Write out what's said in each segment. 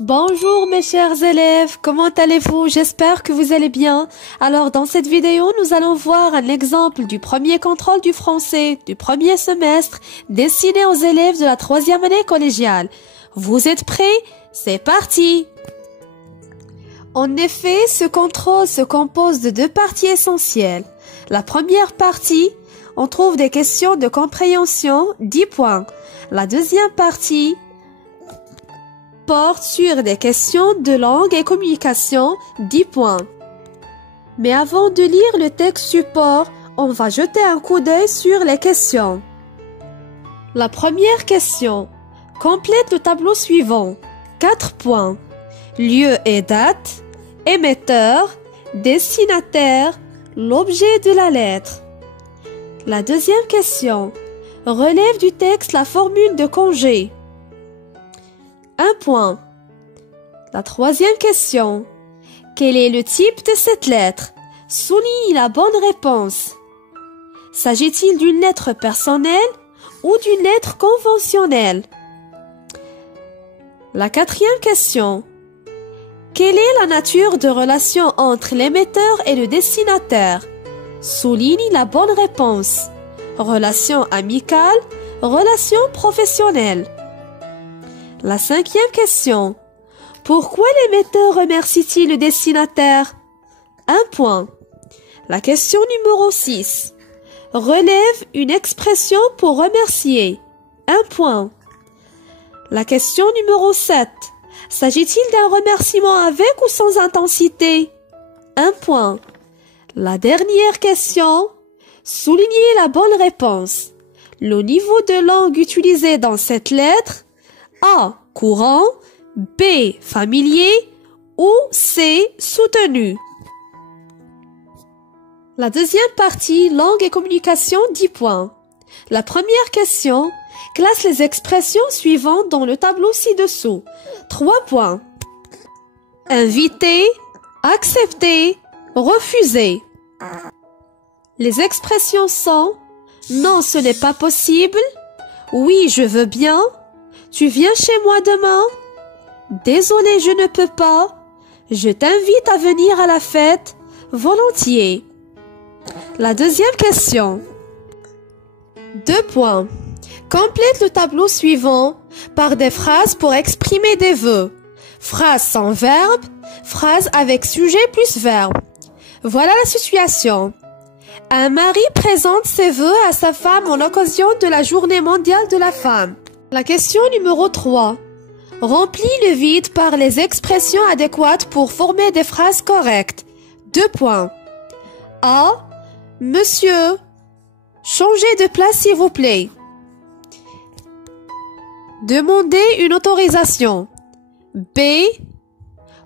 Bonjour mes chers élèves, comment allez-vous? J'espère que vous allez bien. Alors dans cette vidéo, nous allons voir un exemple du premier contrôle du français du premier semestre destiné aux élèves de la troisième année collégiale. Vous êtes prêts? C'est parti! En effet, ce contrôle se compose de deux parties essentielles. La première partie, on trouve des questions de compréhension, 10 points. La deuxième partie porte sur des questions de langue et communication, 10 points. Mais avant de lire le texte support, on va jeter un coup d'œil sur les questions. La première question. Complète le tableau suivant. 4 points. Lieu et date, émetteur, destinataire, l'objet de la lettre. La deuxième question. Relève du texte la formule de congé. 1 point. La troisième question. Quel est le type de cette lettre? Souligne la bonne réponse. S'agit-il d'une lettre personnelle ou d'une lettre conventionnelle? La quatrième question. Quelle est la nature de relation entre l'émetteur et le destinataire? Souligne la bonne réponse. Relation amicale, relation professionnelle. La cinquième question. Pourquoi l'émetteur remercie-t-il le destinataire? 1 point. La question numéro 6. Relève une expression pour remercier. 1 point. La question numéro 7. S'agit-il d'un remerciement avec ou sans intensité? 1 point. La dernière question. Soulignez la bonne réponse. Le niveau de langue utilisé dans cette lettre. A. Courant, B. Familier ou C. Soutenu. La deuxième partie, langue et communication, 10 points. La première question, classe les expressions suivantes dans le tableau ci-dessous. 3 points. Inviter, accepter, refuser. Les expressions sont non, ce n'est pas possible. Oui, je veux bien. Tu viens chez moi demain? Désolé, je ne peux pas. Je t'invite à venir à la fête. Volontiers. La deuxième question. 2 points. Complète le tableau suivant par des phrases pour exprimer des vœux. Phrase sans verbe, phrase avec sujet plus verbe. Voilà la situation. Un mari présente ses vœux à sa femme en occasion de la Journée mondiale de la femme. La question numéro 3. Remplis le vide par les expressions adéquates pour former des phrases correctes. 2 points. A. Monsieur, changez de place s'il vous plaît. Demandez une autorisation. B.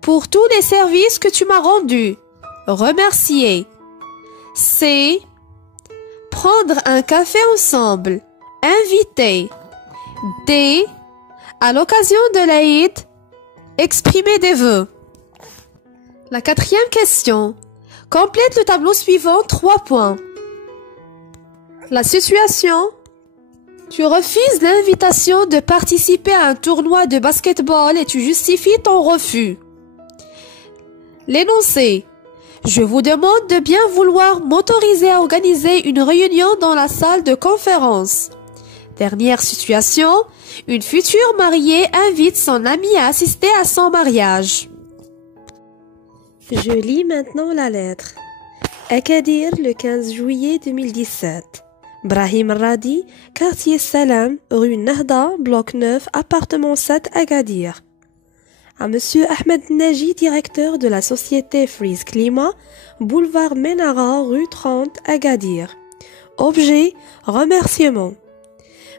Pour tous les services que tu m'as rendus. Remercier. C. Prendre un café ensemble. Inviter. D. À l'occasion de l'Aïd, exprimer des vœux. La quatrième question. Complète le tableau suivant, 3 points. La situation. Tu refuses l'invitation de participer à un tournoi de basketball et tu justifies ton refus. L'énoncé. Je vous demande de bien vouloir m'autoriser à organiser une réunion dans la salle de conférence. Dernière situation, une future mariée invite son ami à assister à son mariage. Je lis maintenant la lettre. Agadir, le 15 juillet 2017. Brahim Radi, quartier Salam, rue Nahda, bloc 9, appartement 7, Agadir. À Monsieur Ahmed Naji, directeur de la société Freeze Climat, boulevard Menara, rue 30, Agadir. Objet, remerciement.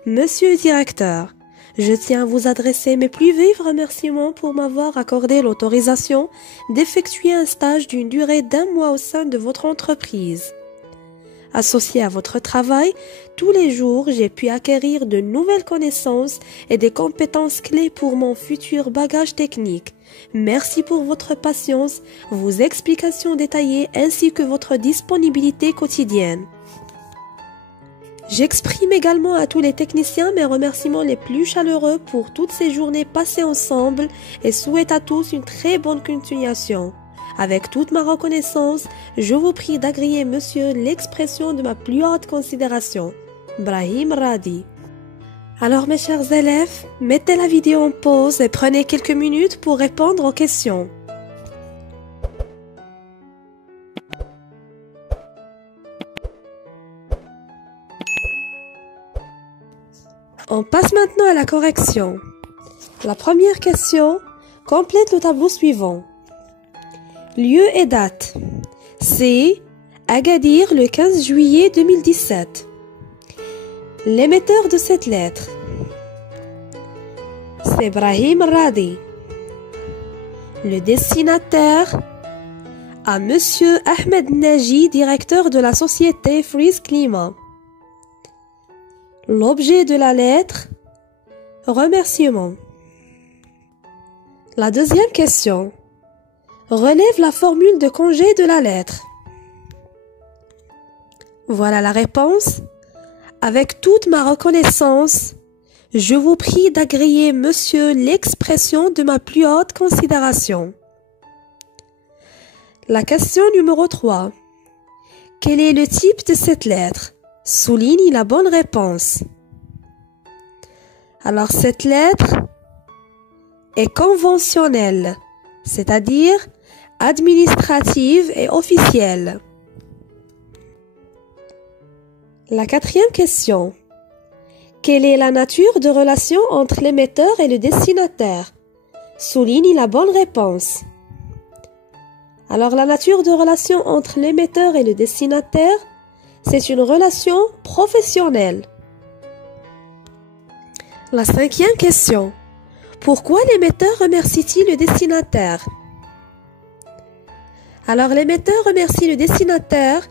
Monsieur le directeur, je tiens à vous adresser mes plus vifs remerciements pour m'avoir accordé l'autorisation d'effectuer un stage d'une durée d'1 mois au sein de votre entreprise. Associé à votre travail, tous les jours, j'ai pu acquérir de nouvelles connaissances et des compétences clés pour mon futur bagage technique. Merci pour votre patience, vos explications détaillées ainsi que votre disponibilité quotidienne. J'exprime également à tous les techniciens mes remerciements les plus chaleureux pour toutes ces journées passées ensemble et souhaite à tous une très bonne continuation. Avec toute ma reconnaissance, je vous prie d'agréer, monsieur, l'expression de ma plus haute considération. Brahim Radi. Alors mes chers élèves, mettez la vidéo en pause et prenez quelques minutes pour répondre aux questions. On passe maintenant à la correction. La première question complète le tableau suivant. Lieu et date. C'est Agadir le 15 juillet 2017. L'émetteur de cette lettre, c'est Brahim Radi. Le destinataire, à Monsieur Ahmed Naji, directeur de la société Freeze Climat. L'objet de la lettre, remerciement. La deuxième question relève la formule de congé de la lettre. Voilà la réponse. Avec toute ma reconnaissance, je vous prie d'agréer, monsieur, l'expression de ma plus haute considération. La question numéro 3. Quel est le type de cette lettre? Souligne la bonne réponse. Alors, cette lettre est conventionnelle, c'est-à-dire administrative et officielle. La quatrième question. Quelle est la nature de relation entre l'émetteur et le destinataire? Souligne la bonne réponse. Alors, la nature de relation entre l'émetteur et le destinataire, c'est une relation professionnelle. La cinquième question. Pourquoi l'émetteur remercie-t-il le destinataire? Alors, l'émetteur remercie le destinataire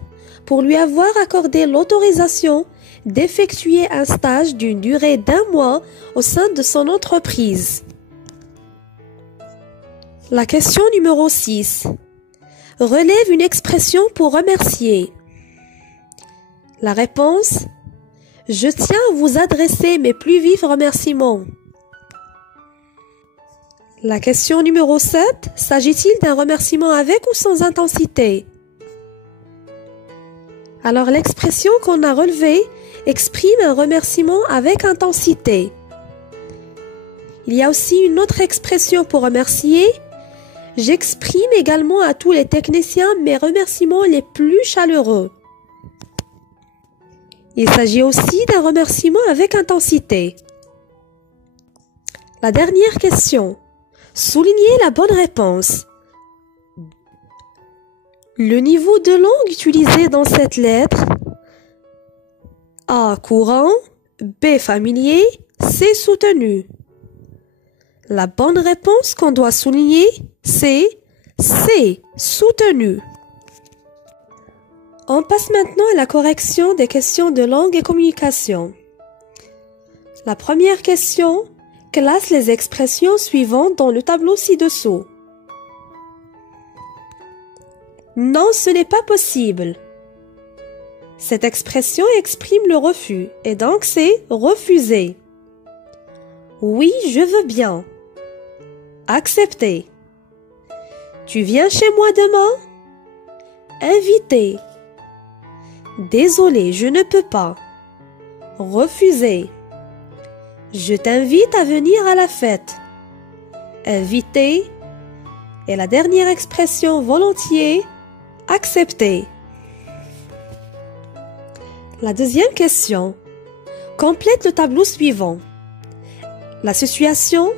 pour lui avoir accordé l'autorisation d'effectuer un stage d'une durée d'1 mois au sein de son entreprise. La question numéro 6 relève une expression pour remercier. La réponse: je tiens à vous adresser mes plus vifs remerciements. La question numéro 7, s'agit-il d'un remerciement avec ou sans intensité? Alors, l'expression qu'on a relevée exprime un remerciement avec intensité. Il y a aussi une autre expression pour remercier. J'exprime également à tous les techniciens mes remerciements les plus chaleureux. Il s'agit aussi d'un remerciement avec intensité. La dernière question. Soulignez la bonne réponse. Le niveau de langue utilisé dans cette lettre: A. Courant, B. Familier, C. Soutenu. La bonne réponse qu'on doit souligner, c'est C. Soutenu. On passe maintenant à la correction des questions de langue et communication. La première question classe les expressions suivantes dans le tableau ci-dessous. Non, ce n'est pas possible. Cette expression exprime le refus et donc c'est refuser. Oui, je veux bien. Accepter. Tu viens chez moi demain? Inviter. Désolé, je ne peux pas. Refuser. Je t'invite à venir à la fête. Inviter. Et la dernière expression, volontiers, accepter. La deuxième question complète le tableau suivant. La situation: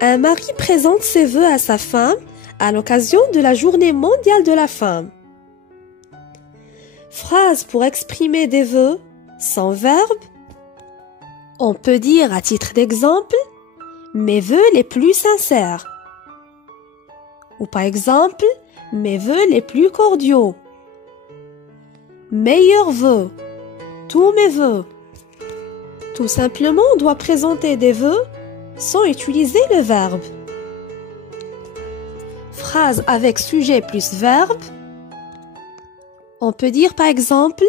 un mari présente ses vœux à sa femme à l'occasion de la Journée mondiale de la femme. Phrase pour exprimer des vœux sans verbe. On peut dire à titre d'exemple mes vœux les plus sincères. Ou par exemple mes vœux les plus cordiaux. Meilleurs vœux. Tous mes vœux. Tout simplement, on doit présenter des vœux sans utiliser le verbe. Phrase avec sujet plus verbe. On peut dire par exemple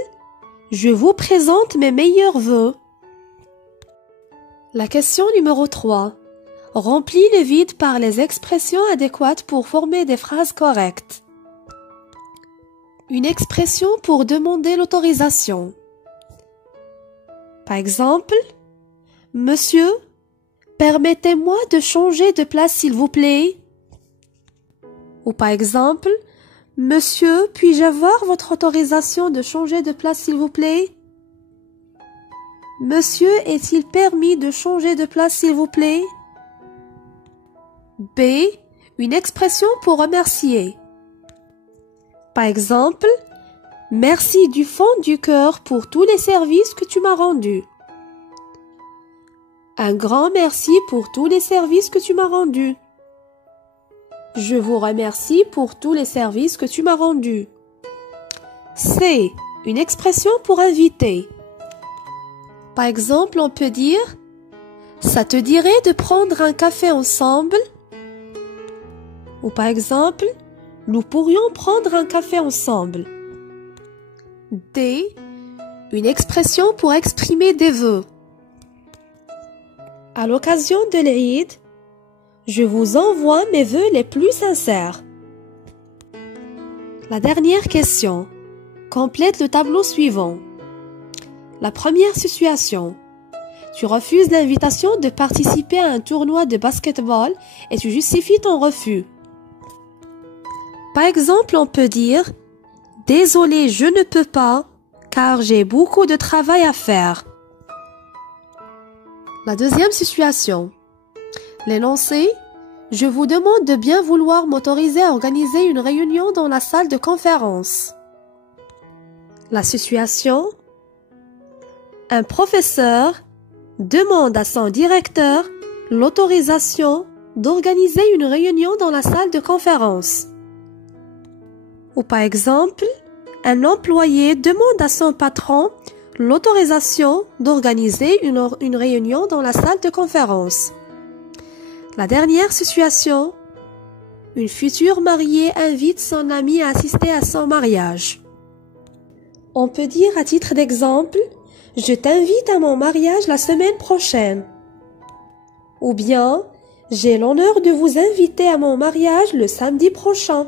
Je vous présente mes meilleurs vœux. La question numéro 3. Remplis le vide par les expressions adéquates pour former des phrases correctes. Une expression pour demander l'autorisation. Par exemple, Monsieur, permettez-moi de changer de place s'il vous plaît. Ou par exemple, Monsieur, puis-je avoir votre autorisation de changer de place s'il vous plaît? Monsieur, est-il permis de changer de place s'il vous plaît? B. Une expression pour remercier. Par exemple, merci du fond du cœur pour tous les services que tu m'as rendus. Un grand merci pour tous les services que tu m'as rendus. Je vous remercie pour tous les services que tu m'as rendus. C. Une expression pour inviter. Par exemple, on peut dire « Ça te dirait de prendre un café ensemble ?» Ou par exemple, « Nous pourrions prendre un café ensemble. » D. Une expression pour exprimer des vœux. À l'occasion de l'Eid, je vous envoie mes vœux les plus sincères. La dernière question. Complète le tableau suivant. La première situation. Tu refuses l'invitation de participer à un tournoi de basketball et tu justifies ton refus. Par exemple, on peut dire « Désolé, je ne peux pas, car j'ai beaucoup de travail à faire. » La deuxième situation. L'énoncé « Je vous demande de bien vouloir m'autoriser à organiser une réunion dans la salle de conférence. » La situation. Un professeur demande à son directeur l'autorisation d'organiser une réunion dans la salle de conférence. Ou par exemple, un employé demande à son patron l'autorisation d'organiser une réunion dans la salle de conférence. La dernière situation. Une future mariée invite son ami à assister à son mariage. On peut dire à titre d'exemple « Je t'invite à mon mariage la semaine prochaine » ou bien « J'ai l'honneur de vous inviter à mon mariage le samedi prochain ».